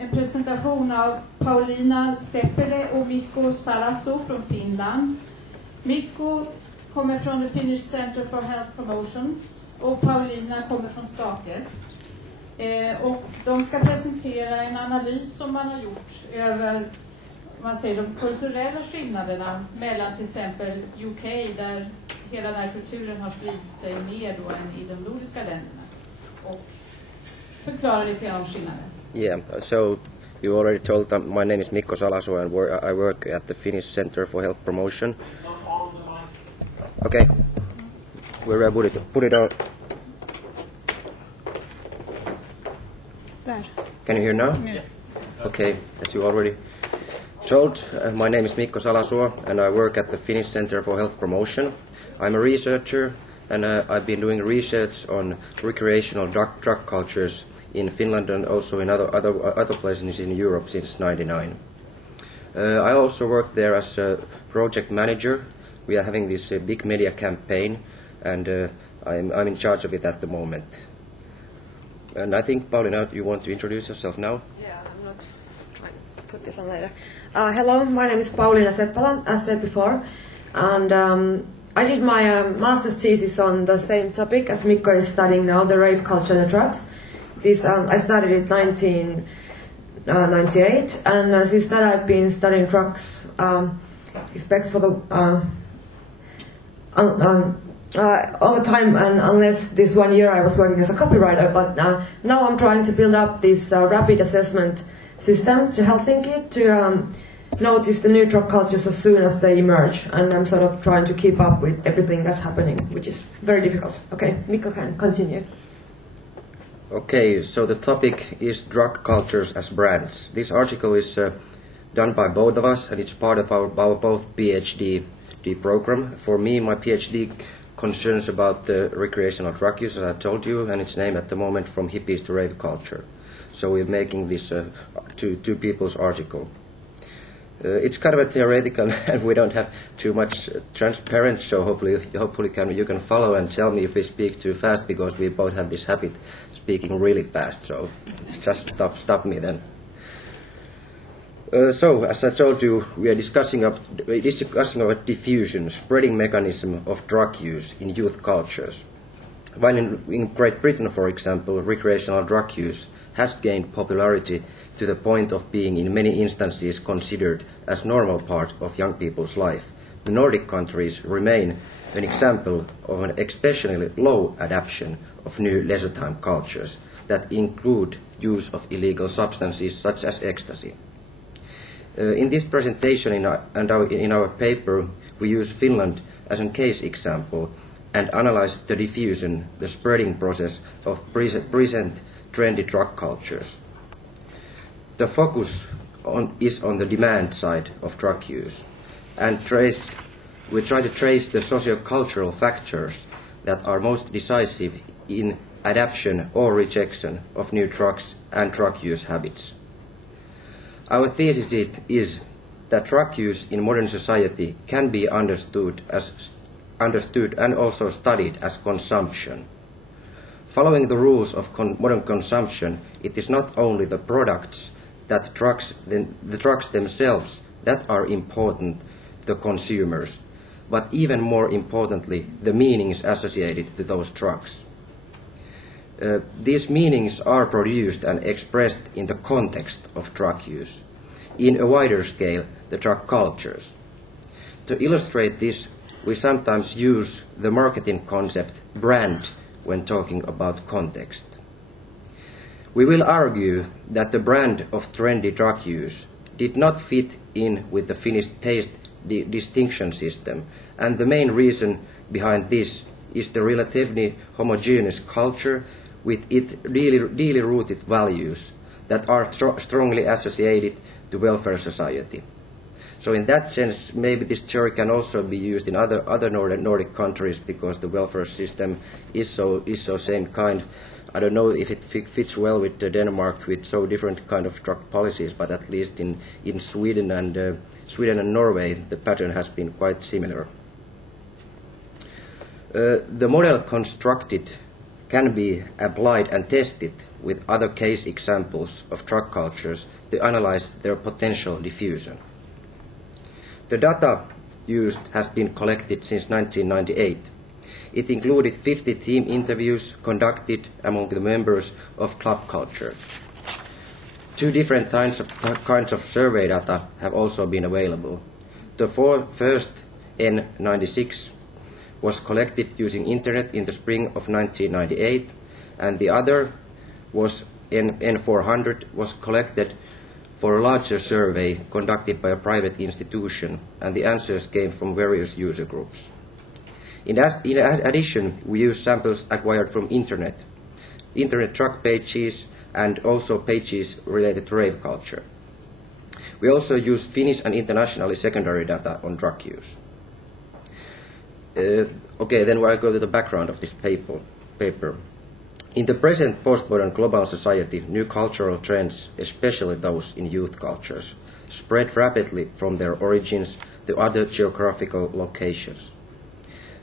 En presentation av Paulina, Seppala och Mikko, Salasou från Finland. Mikko kommer från the Finnish Center for Health Promotions och Paulina kommer från Stakes. Och de ska presentera en analys som man har gjort över man säger, de kulturella skillnaderna mellan till exempel UK där hela den här kulturen har spridit sig mer då än i de nordiska länderna. Och förklara lite grann om skillnaden. Yeah, so you already told them my name is Mikko Salasou and I work at the Finnish Center for Health Promotion. Okay, we're able to put it out. There. Can you hear now? Yeah. Okay, as you already told, my name is Mikko Salasou and I work at the Finnish Center for Health Promotion. I'm a researcher and I've been doing research on recreational drug cultures in Finland and also in other places in Europe since '99. I also work there as a project manager. We are having this big media campaign, and I'm in charge of it at the moment. And I think, Paulina, you want to introduce yourself now? Yeah, I'm not trying to put this on later. Hello, my name is Paulina Seppala, as said before, and I did my master's thesis on the same topic as Mikko is studying now, the rave culture and the drugs. This I started in 1998, and since that I've been studying drugs, expect for the all the time, and unless this 1 year I was working as a copywriter. But now I'm trying to build up this rapid assessment system to Helsinki to notice the new drug cultures as soon as they emerge, and I'm sort of trying to keep up with everything that's happening, which is very difficult. Okay, Mikko can continue. Okay, so the topic is drug cultures as brands. This article is done by both of us, and it's part of our both PhD program. For me, my PhD concerns about the recreational drug use, as I told you, and it's named at the moment From Hippies to Rave Culture. So we're making this two people's article. It's kind of a theoretical, and we don't have too much transparency. So hopefully you can follow and tell me if we speak too fast, because we both have this habit speaking really fast. So just stop me then. So as I told you, we are discussing about diffusion, spreading mechanism of drug use in youth cultures. While in Great Britain, for example, recreational drug use has gained popularity to the point of being in many instances considered as normal part of young people's life, the Nordic countries remain an example of an especially low adoption of new leisure time cultures that include use of illegal substances such as ecstasy. In this presentation in our paper, we use Finland as a case example and analyze the diffusion, the spreading process of present trendy drug cultures. The focus is on the demand side of drug use, and we try to trace the socio-cultural factors that are most decisive in adoption or rejection of new drugs and drug use habits. Our thesis is that drug use in modern society can be understood and also studied as consumption. Following the rules of modern consumption, it is not only the products the drugs themselves that are important to the consumers, but even more importantly, the meanings associated to those drugs. These meanings are produced and expressed in the context of drug use, in a wider scale, the drug cultures. To illustrate this, we sometimes use the marketing concept brand when talking about context. We will argue that the brand of trendy drug use did not fit in with the Finnish taste distinction system, and the main reason behind this is the relatively homogeneous culture with its deeply rooted values that are strongly associated to welfare society. So in that sense, maybe this theory can also be used in other Nordic countries, because the welfare system is so same kind. I don't know if it fits well with Denmark with so different kind of drug policies, but at least in Sweden and Norway, the pattern has been quite similar. The model constructed can be applied and tested with other case examples of drug cultures to analyze their potential diffusion. The data used has been collected since 1998. It included 50 team interviews conducted among the members of club culture. 2 different kinds of survey data have also been available. The first, N96, was collected using internet in the spring of 1998, and the other was N400 was collected for a larger survey conducted by a private institution, and the answers came from various user groups. In addition, we use samples acquired from internet drug pages, and also pages related to rave culture. We also use Finnish and internationally secondary data on drug use. Okay, then I go to the background of this paper. In the present postmodern global society, new cultural trends, especially those in youth cultures, spread rapidly from their origins to other geographical locations.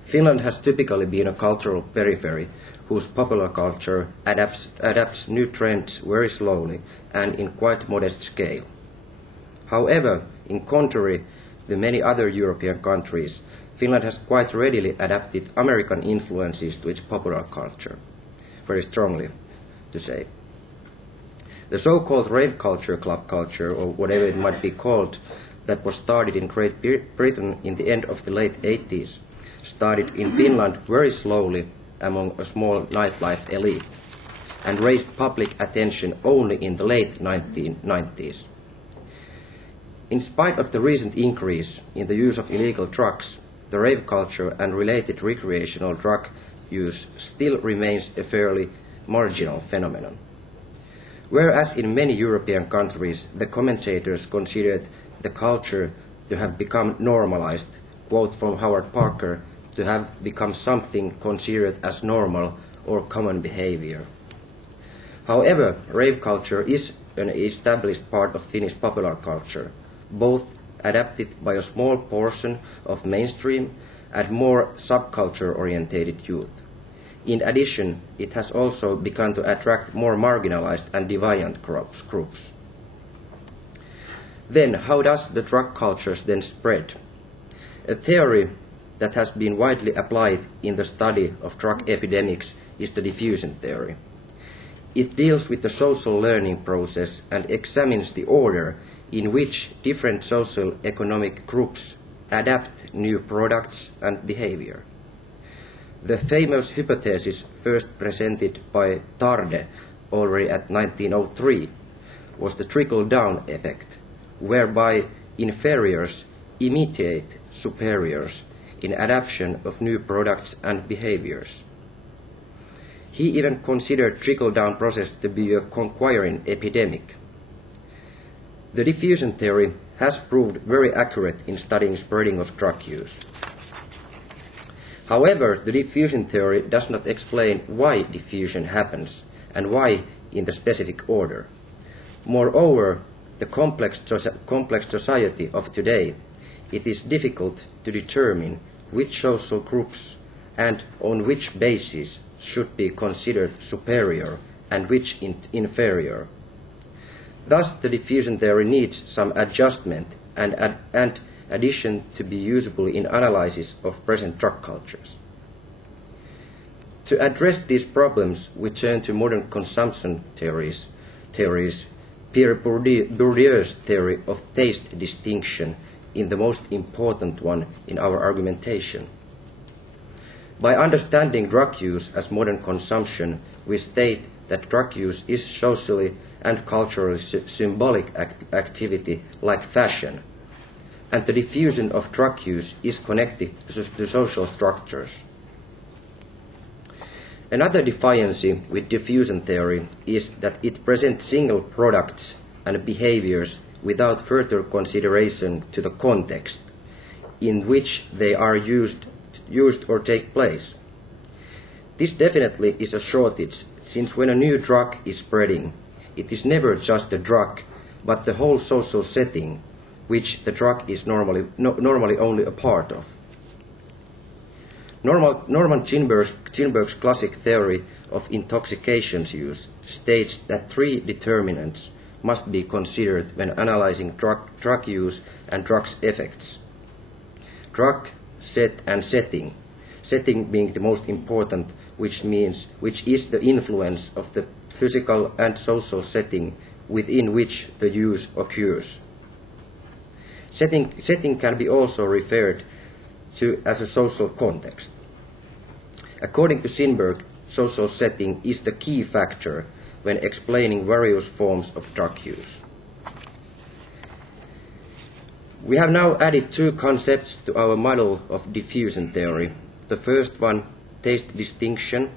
Finland has typically been a cultural periphery whose popular culture adapts new trends very slowly and in quite modest scale. However, in contrary to many other European countries, Finland has quite readily adapted American influences to its popular culture, very strongly to say. The so-called rave culture, club culture, or whatever it might be called, that was started in Great Britain in the end of the late 80s, started in Finland very slowly among a small nightlife elite, and raised public attention only in the late 1990s. In spite of the recent increase in the use of illegal drugs, the rave culture and related recreational drug use still remains a fairly marginal phenomenon. Whereas in many European countries the commentators considered the culture to have become normalized, quote from Howard Parker, to have become something considered as normal or common behavior. However, rave culture is an established part of Finnish popular culture, both adapted by a small portion of mainstream and more subculture-orientated youth. In addition, it has also begun to attract more marginalized and deviant groups. Then, how does the drug cultures then spread? A theory that has been widely applied in the study of drug epidemics is the diffusion theory. It deals with the social learning process and examines the order in which different social economic groups adapt new products and behavior. The famous hypothesis first presented by Tarde already at 1903 was the trickle-down effect, whereby inferiors imitate superiors in adoption of new products and behaviors. He even considered trickle-down process to be a conquiring epidemic. The diffusion theory has proved very accurate in studying spreading of drug use. However, the diffusion theory does not explain why diffusion happens and why in the specific order. Moreover, the complex society of today, it is difficult to determine which social groups and on which basis should be considered superior and which inferior. Thus, the diffusion theory needs some adjustment and addition to be usable in analysis of present drug cultures. To address these problems, we turn to modern consumption theories, Pierre Bourdieu's theory of taste distinction in the most important one in our argumentation. By understanding drug use as modern consumption, we state that drug use is socially and culturally symbolic activity like fashion, and the diffusion of drug use is connected to social structures. Another deficiency with diffusion theory is that it presents single products and behaviors without further consideration to the context in which they are used or take place. This definitely is a shortage, since when a new drug is spreading, it is never just the drug, but the whole social setting, which the drug is normally only a part of. Norman Ginberg's classic theory of intoxications use states that 3 determinants must be considered when analyzing drug use and drugs' effects. Drug, set and setting. Setting being the most important, which is the influence of the physical and social setting within which the use occurs. Setting can be also referred to as a social context. According to Sinberg, social setting is the key factor when explaining various forms of drug use. We have now added 2 concepts to our model of diffusion theory. The first one, taste distinction,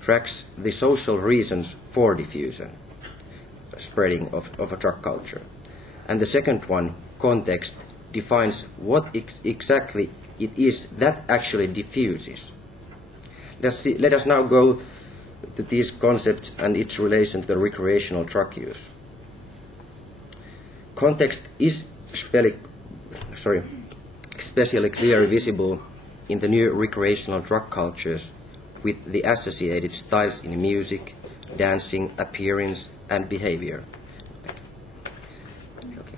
tracks the social reasons for diffusion, spreading of a drug culture. And the second one, context, defines what exactly it is that actually diffuses. Let us now go to these concepts and its relation to the recreational drug use. Context is especially clearly visible in the new recreational drug cultures with the associated styles in music, dancing, appearance, and behavior. Okay.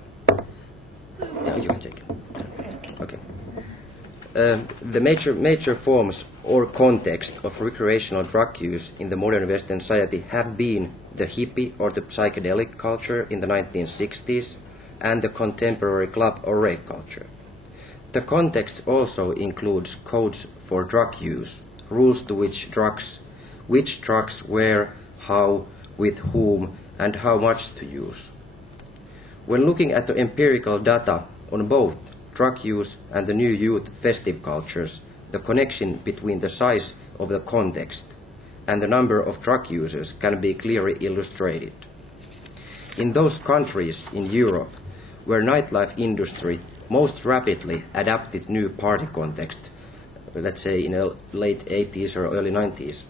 Yeah, you can take it. Okay. The major forms or context of recreational drug use in the modern Western society have been the hippie or the psychedelic culture in the 1960s and the contemporary club or rave culture. The context also includes codes for drug use, rules to which drugs, where, how, with whom, and how much to use. When looking at the empirical data on both drug use and the new youth festive cultures, the connection between the size of the context and the number of drug users can be clearly illustrated. In those countries in Europe where nightlife industry most rapidly adapted new party context, let's say in the late 80s or early 90s,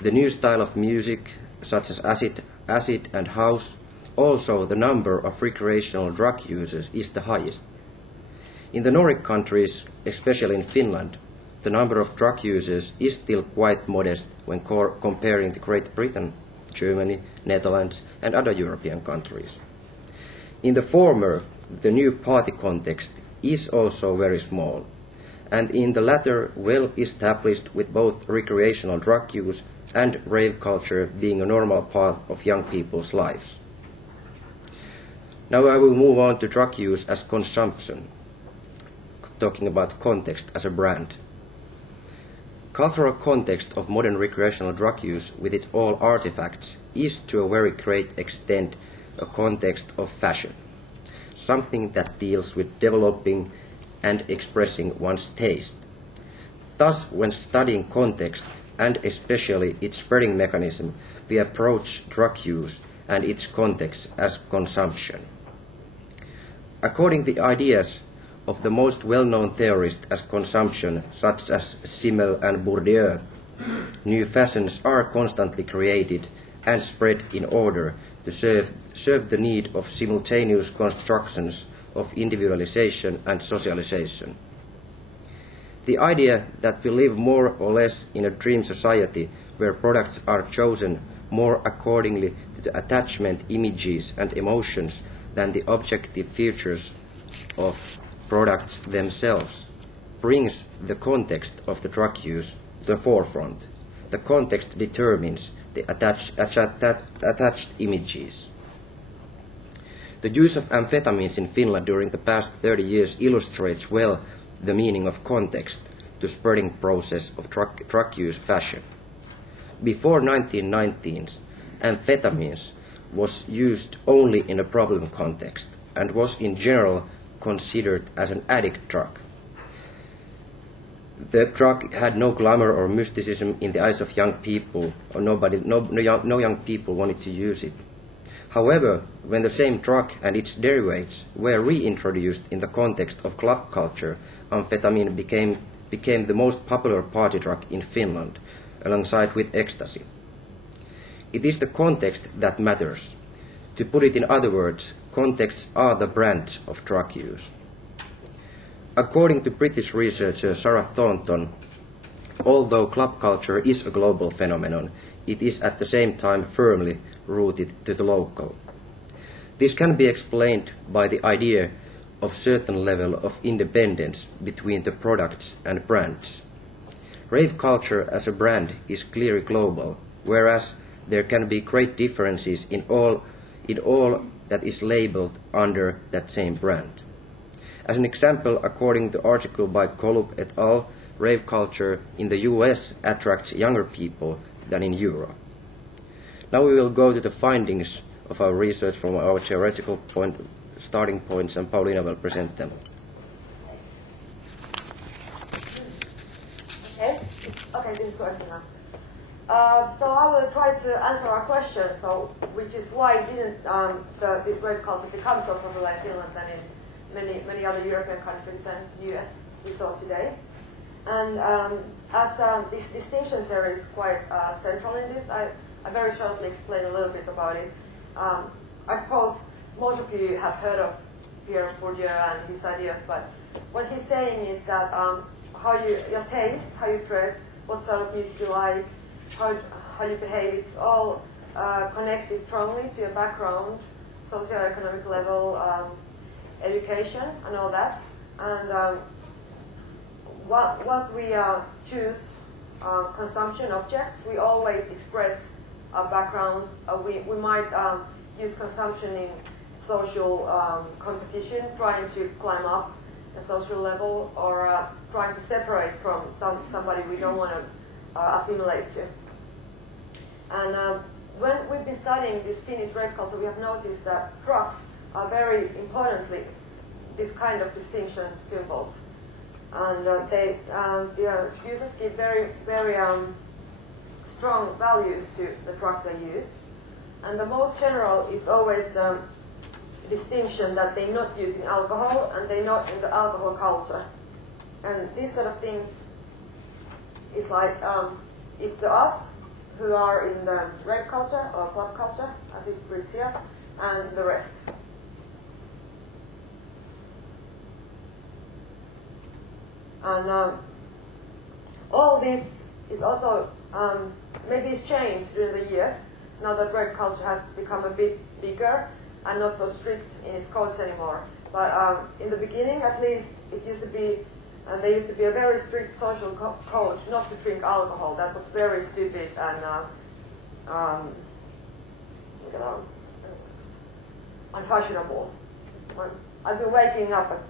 the new style of music such as acid and house, also the number of recreational drug users is the highest. In the Nordic countries, especially in Finland, the number of drug users is still quite modest when comparing to Great Britain, Germany, Netherlands, and other European countries. In the former, the new party context is also very small, and in the latter well established with both recreational drug use and rave culture being a normal part of young people's lives. Now I will move on to drug use as consumption, talking about context as a brand. Cultural context of modern recreational drug use with its all artifacts is to a very great extent a context of fashion, something that deals with developing and expressing one's taste. Thus, when studying context, and especially its spreading mechanism, we approach drug use and its context as consumption. According to the ideas of the most well-known theorists as consumption, such as Simmel and Bourdieu, new fashions are constantly created and spread in order to serve the need of simultaneous constructions of individualization and socialization. The idea that we live more or less in a dream society where products are chosen more accordingly to the attachment images and emotions than the objective features of products themselves brings the context of the drug use to the forefront. The context determines the attached images. The use of amphetamines in Finland during the past 30 years illustrates well the meaning of context to spreading process of drug use fashion. Before 1990s, amphetamines was used only in a problem context and was in general considered as an addict drug. The drug had no glamour or mysticism in the eyes of young people, or no young people wanted to use it. However, when the same drug and its derivatives were reintroduced in the context of club culture, amphetamine became the most popular party drug in Finland, alongside with ecstasy. It is the context that matters. To put it in other words, contexts are the brand of drug use. According to British researcher Sarah Thornton, although club culture is a global phenomenon, it is at the same time firmly rooted to the local. This can be explained by the idea of certain level of independence between the products and brands. Rave culture as a brand is clearly global, whereas there can be great differences in all that is labeled under that same brand. As an example, according to the article by Kolub et al., rave culture in the US attracts younger people than in Europe. Now we will go to the findings of our research from our theoretical starting points, and Paulina will present them. Okay, this is working now. So I will try to answer our question, which is why didn't this rave culture become so popular in Finland than in many other European countries and US as we saw today. And as this distinction theory is quite central in this, I very shortly explain a little bit about it. I suppose most of you have heard of Pierre Bourdieu and his ideas, but what he's saying is that your taste, how you dress, what sort of music you like, how you behave, it's all connected strongly to your background, socioeconomic level, education, and all that. And once we choose consumption objects, we always express our backgrounds. We might use consumption in social competition, trying to climb up a social level, or trying to separate from somebody we don't want to assimilate to. And when we've been studying this Finnish rave culture, we have noticed that drugs are very importantly this kind of distinction symbols. And the users give very strong values to the drugs they use. And the most general is always the distinction that they're not using alcohol and they're not in the alcohol culture. And these sort of things is like, it's the us who are in the rave culture or club culture, as it reads here, and the rest. And all this is also, maybe it's changed during the years, now that rave culture has become a bit bigger and not so strict in its codes anymore. But in the beginning, at least, it used to be, there used to be a very strict social code not to drink alcohol. That was very stupid and unfashionable. I've been waking up at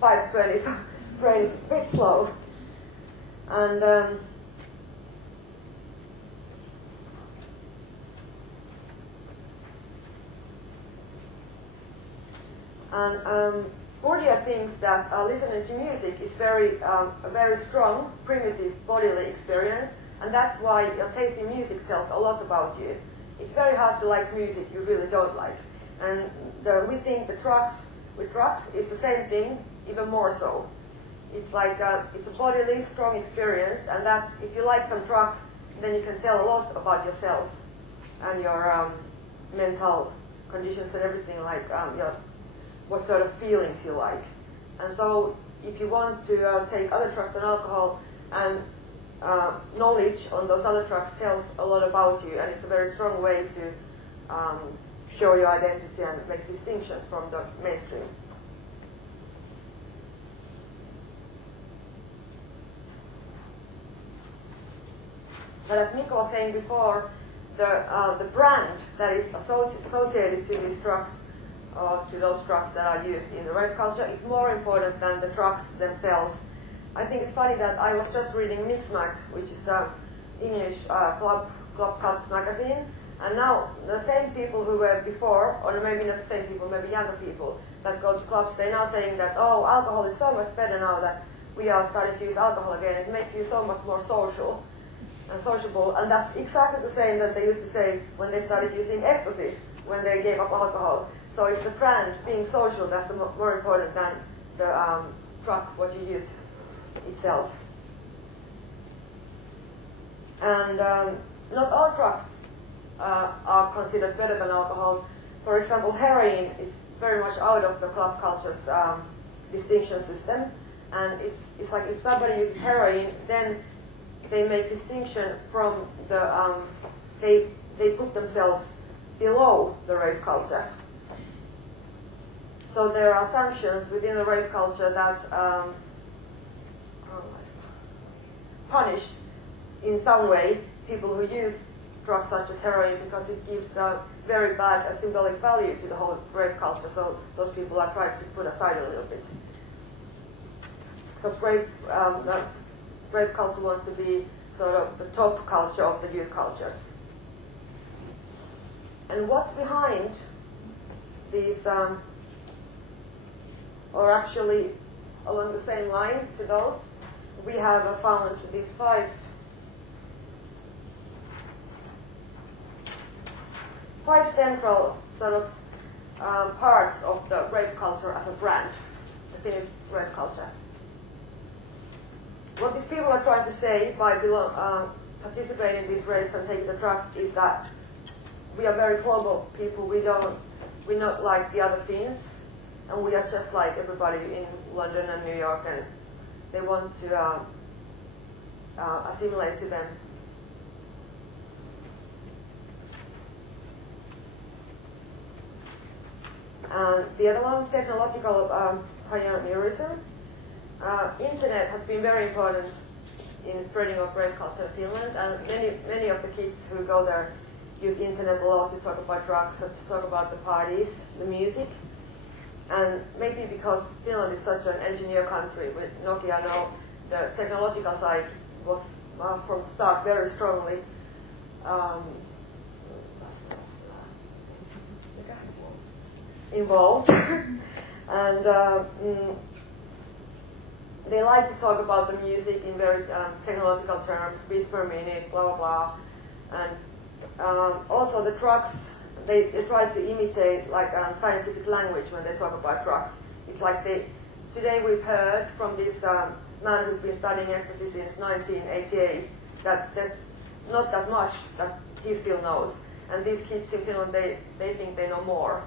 5:20, so brain is a bit slow. And Bourdieu thinks that listening to music is a very strong, primitive bodily experience, and that's why your taste in music tells a lot about you. It's very hard to like music you really don't like. And we think with drugs is the same thing, even more so. It's like it's a bodily, strong experience, and that's, if you like some drug, then you can tell a lot about yourself and your mental conditions and everything, like what sort of feelings you like. And so if you want to take other drugs than alcohol, and knowledge on those other drugs tells a lot about you, and it's a very strong way to show your identity and make distinctions from the mainstream. But as Mikko was saying before, the brand that is associated to these drugs, or to those drugs that are used in the rave culture, is more important than the drugs themselves. I think it's funny that I was just reading Mixmag, which is the English club culture magazine, and now the same people who were before, or maybe not the same people, maybe younger people that go to clubs, they're now saying that, oh, alcohol is so much better now that we are starting to use alcohol again. It makes you so much more social and sociable, and that's exactly the same that they used to say when they started using ecstasy, when they gave up alcohol. So it's the brand being social that's more important than the drug, what you use itself. And not all drugs are considered better than alcohol. For example, heroin is very much out of the club culture's distinction system. And it's like if somebody uses heroin, then they make distinction from the they put themselves below the rave culture. So there are sanctions within the rave culture that punish in some way people who use drugs such as heroin, because it gives a very bad symbolic value to the whole rave culture. So those people are trying to put aside a little bit. Because rave culture wants to be sort of the top culture of the youth cultures. And what's behind these, or actually along the same line to those, we have found these five central sort of parts of the rave culture as a brand, the Finnish rave culture. What these people are trying to say by participating in these raves and taking the drugs is that we are very global people. We're not like the other Finns, and we are just like everybody in London and New York, and they want to assimilate to them. And the other one, technological pioneerism. Internet has been very important in spreading of rave culture in Finland, and many of the kids who go there use internet a lot to talk about drugs and to talk about the parties, the music. And maybe because Finland is such an engineer country with Nokia, the technological side was from the start very strongly involved. And they like to talk about the music in very technological terms, beats per minute, blah blah blah. And also the drugs, they try to imitate like scientific language when they talk about drugs. It's like today we've heard from this man who's been studying ecstasy since 1988 that there's not that much that he still knows. And these kids in Finland, they think they know more.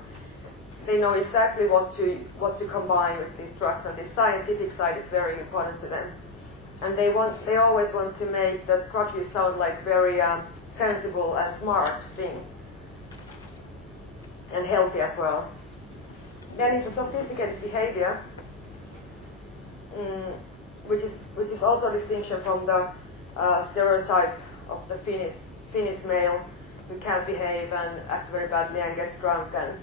They know exactly what to combine with these drugs, and the scientific side is very important to them. And they always want to make the drug use sound like very sensible and smart thing, and healthy as well. Then it's a sophisticated behavior, which is also a distinction from the stereotype of the Finnish male who can't behave and acts very badly and gets drunk and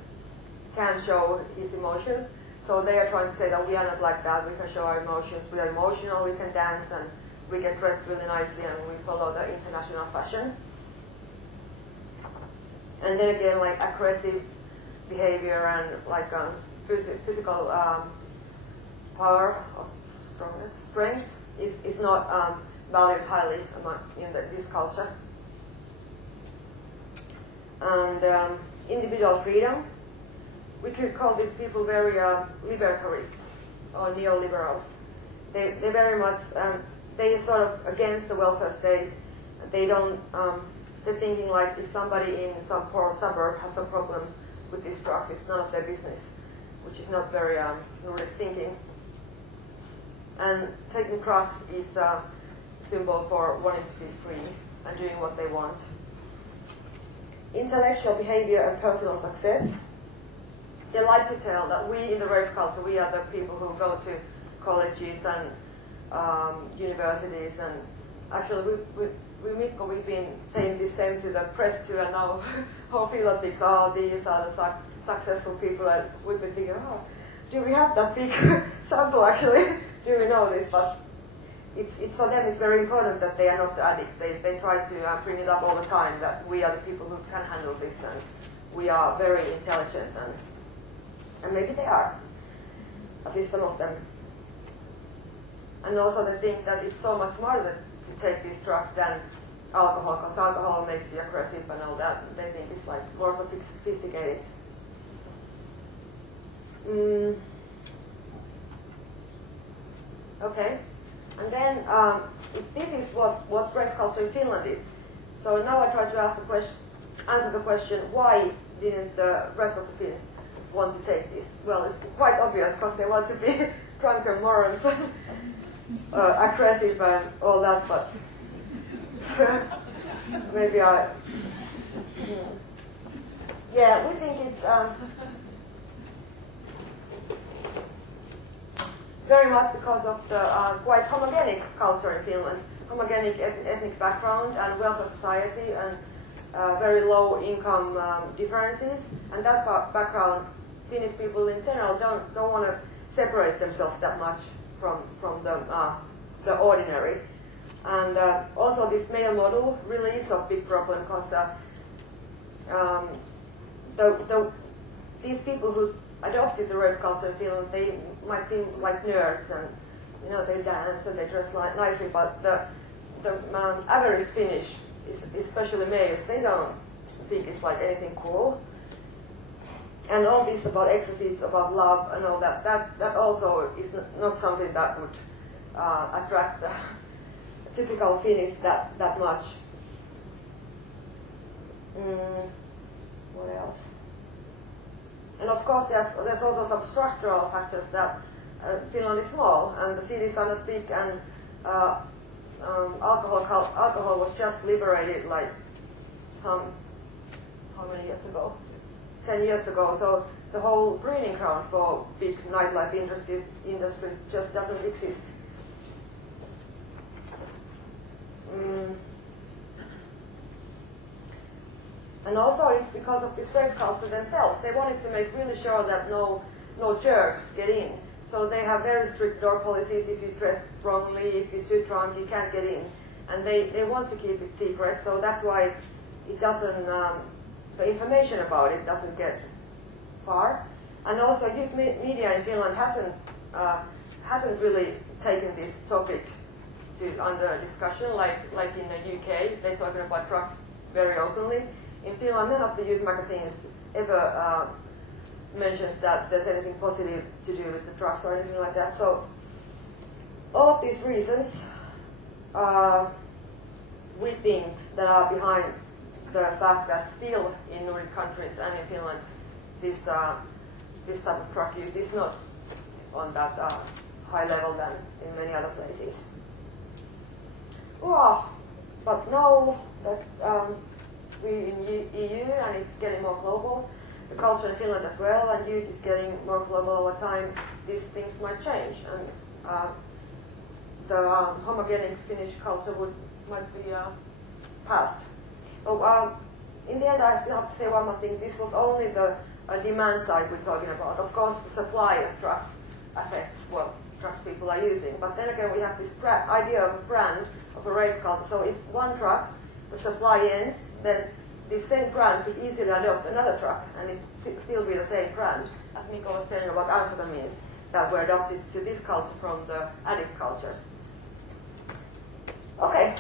can't show his emotions. So they are trying to say that we are not like that. We can show our emotions. We are emotional. We can dance, and we get dressed really nicely, and we follow the international fashion. And then again, like aggressive behavior and like physical power or strength is not valued highly in this culture. And individual freedom. We could call these people very libertarists or neoliberals. They very much they sort of against the welfare state. They don't. They're thinking like if somebody in some poor suburb has some problems with these drugs, it's none of their business, which is not very Nordic thinking. And taking drugs is a symbol for wanting to be free and doing what they want. Intellectual behavior and personal success. They like to tell that we in the rave culture, we are the people who go to colleges and universities, and actually we Mikko, we've been saying this same to the press too, and now whole Finland thinks, these are the successful people, and we've been thinking, do we have that big sample actually? Do we know this? But it's for them it's very important that they are not the addicts. They try to bring it up all the time that we are the people who can handle this, and we are very intelligent, and maybe they are, at least some of them. And also they think that it's so much smarter to take these drugs than alcohol, because alcohol makes you aggressive and all that. They think it's like more sophisticated. Okay, and then if this is what rave culture in Finland is, so now I try to answer the question, why didn't the rest of the Finns want to take this? Well, it's quite obvious, because they want to be drunken morons, aggressive and all that, but maybe I Yeah, we think it's very much because of the quite homogenic culture in Finland, homogenic ethnic background and welfare society and very low income differences. And that background, Finnish people in general don't want to separate themselves that much from the ordinary. And also this male model really is a big problem because these people who adopted the rave culture in Finland, they might seem like nerds and they dance and they dress nicely, but the average Finnish, especially males, they don't think it's like anything cool. And all this about ecstasy, it's about love and all that also is not something that would attract the typical Finnish that much. What else? And of course, there's also some structural factors that Finland is small and the cities are not big, and alcohol was just liberated like how many years ago? 10 years ago. So the whole breeding ground for big nightlife industry just doesn't exist. And also it's because of this rave culture themselves. They wanted to make really sure that no jerks get in. So they have very strict door policies. If you dress wrongly, if you're too drunk, you can't get in. And they want to keep it secret. So that's why it doesn't, the information about it doesn't get far. And also youth media in Finland hasn't really taken this topic under discussion like in the UK. They're talking about drugs very openly. In Finland, none of the youth magazines ever mentions that there's anything positive to do with the drugs or anything like that. So all of these reasons we think that are behind the fact that still in Nordic countries and in Finland this type of drug use is not on that high level than in many other places. Oh, but now that we're in EU and it's getting more global, the culture in Finland as well, and youth is getting more global all the time, these things might change, and the homogenic Finnish culture might be past. So in the end, I still have to say one more thing. This was only the demand side we're talking about. Of course, the supply of drugs affects what drugs people are using. But then again, we have this idea of a brand, of a rave culture. So if one drug, the supply ends, then this same brand could easily adopt another drug, and it still be the same brand, as Mikko was telling about amphetamines that were adopted to this culture from the addict cultures. Okay,